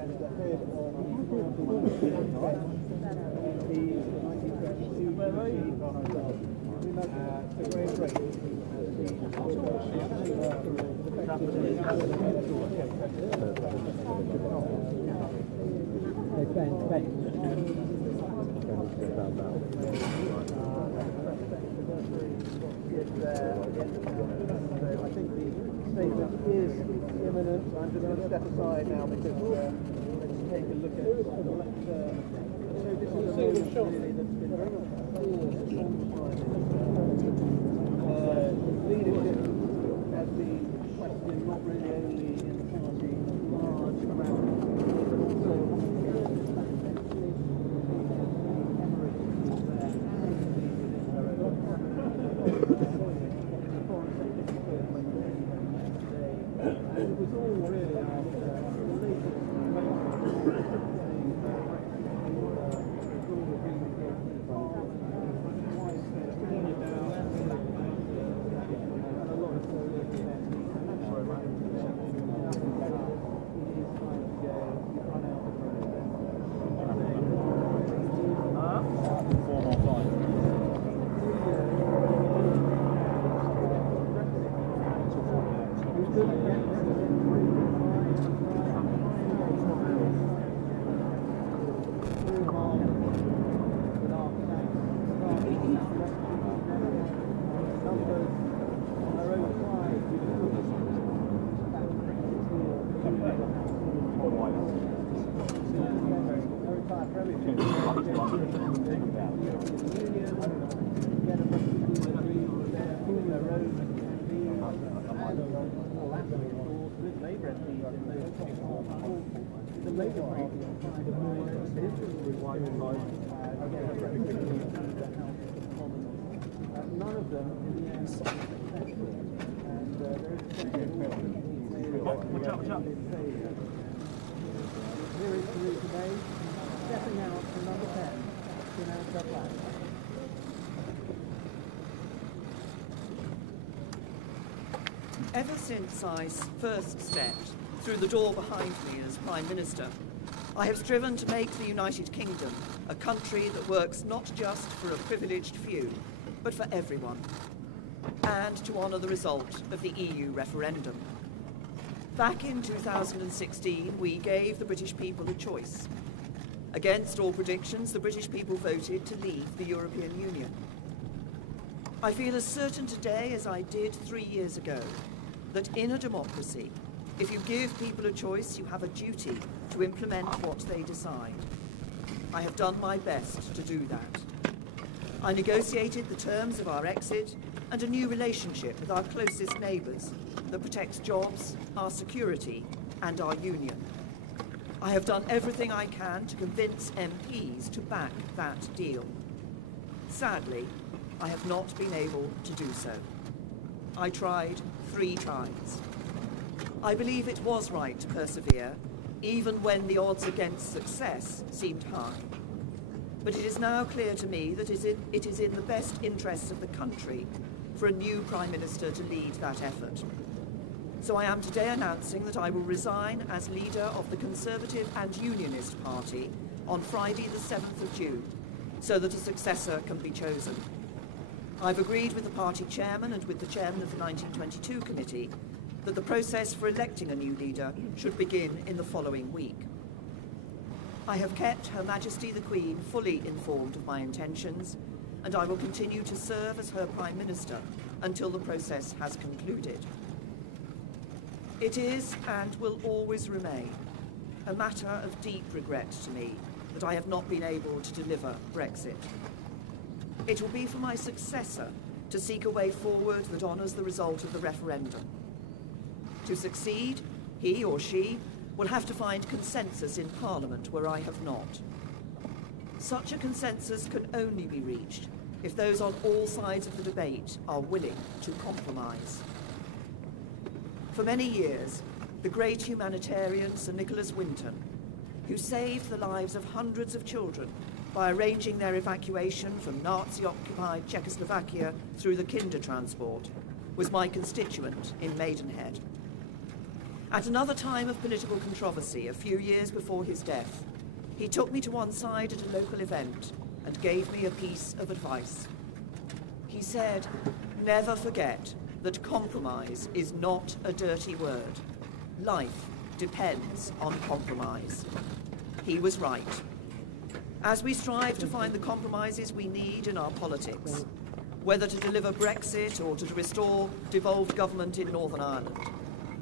I think the statement is imminent. I'm just going to step aside now because let's take a look at so this is a moment really that's been very much leadership has been questioned not really only in the party large around but also none of them in the end and there is watch out. Here is Theresa May stepping out from number 10 to announce her plan. Ever since I first stepped through the door behind me as Prime Minister, I have striven to make the United Kingdom a country that works not just for a privileged few, but for everyone, and to honour the result of the EU referendum. Back in 2016, we gave the British people a choice. Against all predictions, the British people voted to leave the European Union. I feel as certain today as I did 3 years ago that in a democracy, if you give people a choice, you have a duty to implement what they decide. I have done my best to do that. I negotiated the terms of our exit and a new relationship with our closest neighbours that protects jobs, our security, and our union. I have done everything I can to convince MPs to back that deal. Sadly, I have not been able to do so. I tried 3 times. I believe it was right to persevere, even when the odds against success seemed high. But it is now clear to me that it is in the best interests of the country for a new Prime Minister to lead that effort. So I am today announcing that I will resign as leader of the Conservative and Unionist Party on Friday the 7th of June, so that a successor can be chosen. I've agreed with the party chairman and with the chairman of the 1922 committee that the process for electing a new leader should begin in the following week. I have kept Her Majesty the Queen fully informed of my intentions, and I will continue to serve as her Prime Minister until the process has concluded. It is, and will always remain, a matter of deep regret to me that I have not been able to deliver Brexit. It will be for my successor to seek a way forward that honours the result of the referendum. To succeed, he or she will have to find consensus in Parliament where I have not. Such a consensus can only be reached if those on all sides of the debate are willing to compromise. For many years, the great humanitarian Sir Nicholas Winton, who saved the lives of hundreds of children by arranging their evacuation from Nazi-occupied Czechoslovakia through the Kindertransport, was my constituent in Maidenhead. At another time of political controversy, a few years before his death, he took me to one side at a local event and gave me a piece of advice. He said, "Never forget that compromise is not a dirty word. Life depends on compromise." He was right. As we strive to find the compromises we need in our politics, whether to deliver Brexit or to restore devolved government in Northern Ireland,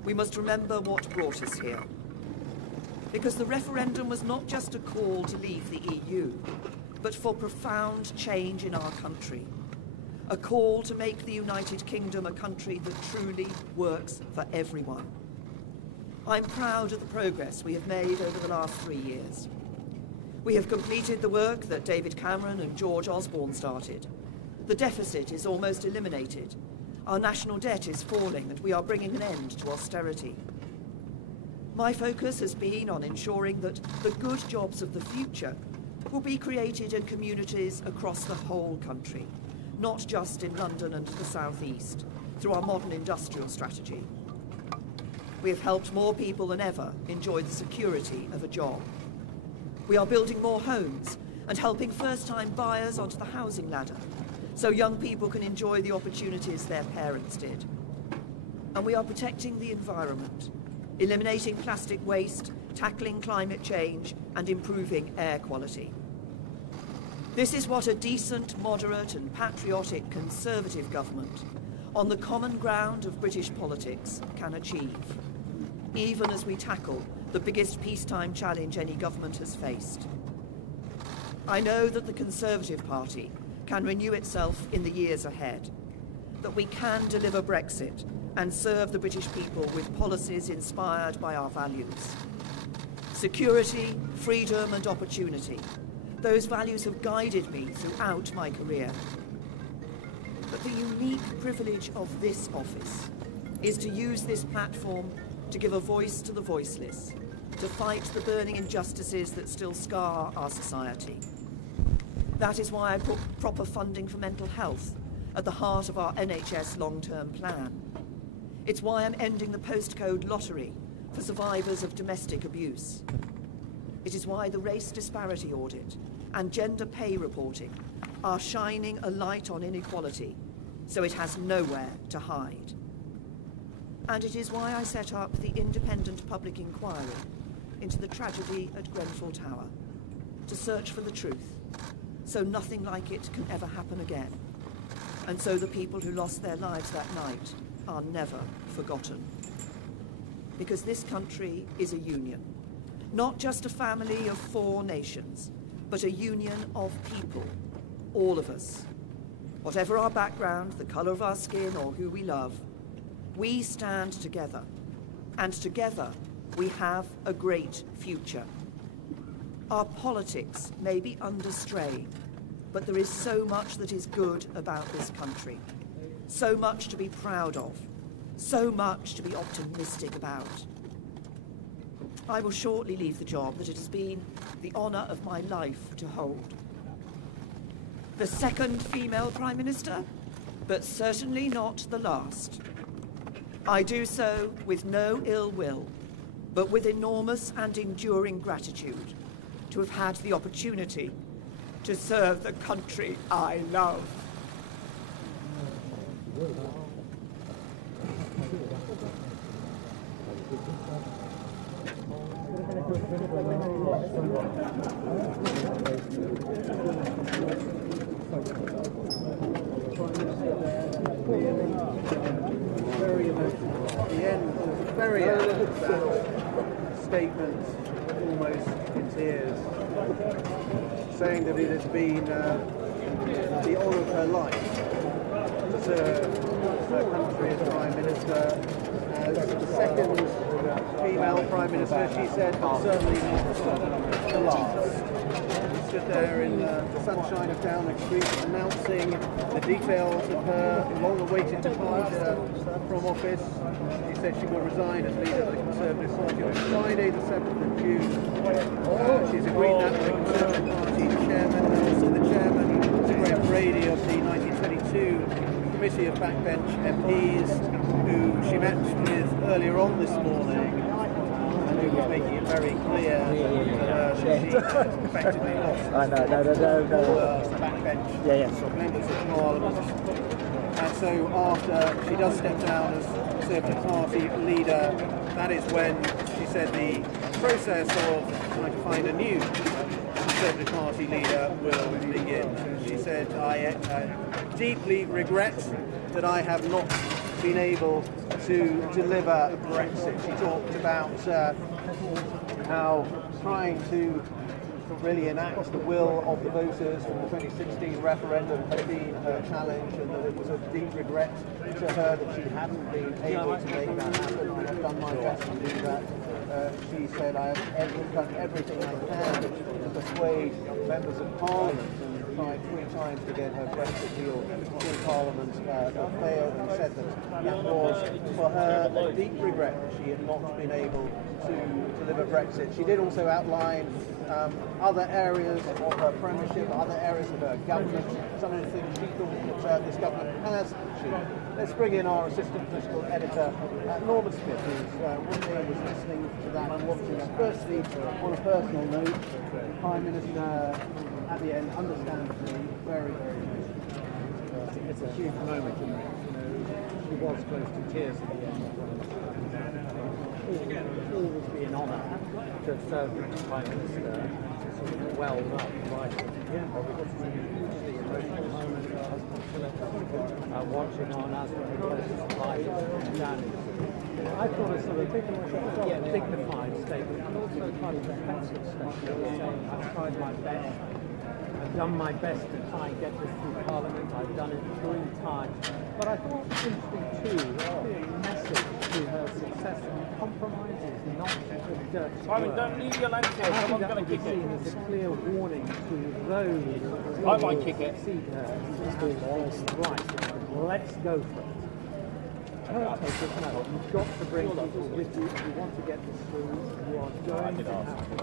we must remember what brought us here. Because the referendum was not just a call to leave the EU, but for profound change in our country. A call to make the United Kingdom a country that truly works for everyone. I'm proud of the progress we have made over the last 3 years. We have completed the work that David Cameron and George Osborne started. The deficit is almost eliminated. Our national debt is falling, and we are bringing an end to austerity. My focus has been on ensuring that the good jobs of the future will be created in communities across the whole country, not just in London and the South East, through our modern industrial strategy. We have helped more people than ever enjoy the security of a job. We are building more homes and helping first-time buyers onto the housing ladder, so young people can enjoy the opportunities their parents did. And we are protecting the environment, eliminating plastic waste, tackling climate change, and improving air quality. This is what a decent, moderate, and patriotic Conservative government on the common ground of British politics can achieve, even as we tackle the biggest peacetime challenge any government has faced. I know that the Conservative Party can renew itself in the years ahead, that we can deliver Brexit and serve the British people with policies inspired by our values. Security, freedom, and opportunity. Those values have guided me throughout my career. But the unique privilege of this office is to use this platform to give a voice to the voiceless, to fight the burning injustices that still scar our society. That is why I put proper funding for mental health at the heart of our NHS long-term plan. It's why I'm ending the postcode lottery for survivors of domestic abuse. It is why the race disparity audit and gender pay reporting are shining a light on inequality, so it has nowhere to hide. And it is why I set up the independent public inquiry into the tragedy at Grenfell Tower, to search for the truth, so nothing like it can ever happen again, and so the people who lost their lives that night are never forgotten. Because this country is a union, not just a family of 4 nations, but a union of people, all of us. Whatever our background, the colour of our skin, or who we love, we stand together, and together we have a great future. Our politics may be under strain, but there is so much that is good about this country, so much to be proud of, so much to be optimistic about. I will shortly leave the job that it has been the honour of my life to hold. The second female Prime Minister, but certainly not the last. I do so with no ill will, but with enormous and enduring gratitude to have had the opportunity to serve the country I love. Very emotional. At the end, the very end of that statement, almost in tears, saying that it has been the honour of her life to serve her country as Prime Minister, as the second female Prime Minister, she said, but certainly not the last. She stood there in the sunshine of Downing Street announcing the details of her long-awaited departure from office. She said she will resign as leader of the Conservative Party on Friday the 7th of June. She's agreed that with the Conservative Party chairman and also the chairman, Sir Graham Brady, of the 1922 Committee of Backbench MPs, who she met with earlier on this morning, and he was making it very clear that she effectively lost the backbench members of Parliament. And so after she does step down as Conservative Party leader, that is when she said the process of trying to find a new Conservative Party leader will begin. She said, I deeply regret that I have not been able to deliver Brexit. She talked about how trying to really enact the will of the voters from the 2016 referendum had been her challenge, and that it was a deep regret to her that she hadn't been able to make that happen. I have done my best to do that. She said, I have done everything I can to persuade members of Parliament, and tried 3 times to get her Brexit deal through Parliament, but failed, and said that was for her a deep regret that she had not been able to deliver Brexit. She did also outline other areas of her premiership, other areas of her government, some of the things she thought that this government has achieved. Let's bring in our assistant political editor, Norman Smith, who's with me and was listening to that and watching that. Firstly, on a personal note, the Prime Minister at the end, understandably, very, very emotional. It's a huge moment, and she was close to tears at the end. It will always be an honour to serve with the Prime Minister, sort of welled up right at the end. It was a hugely emotional moment for her husband Philip, watching on as when he goes to supply down. I thought a sort of dignified statement, and also quite a defensive statement, saying I've tried my best. I've done my best to try and get this through Parliament. I've done it 3 times. But I thought interesting too, a message to her successor. Compromise is not a dirty Simon, don't leave your landscape. I think Someone's that going would to be kick seen it. as a clear warning to those who I might kick it. succeed her. Right, let's go for it. Her take is no, you've got to bring people with you if you want to get this through. You are going to have to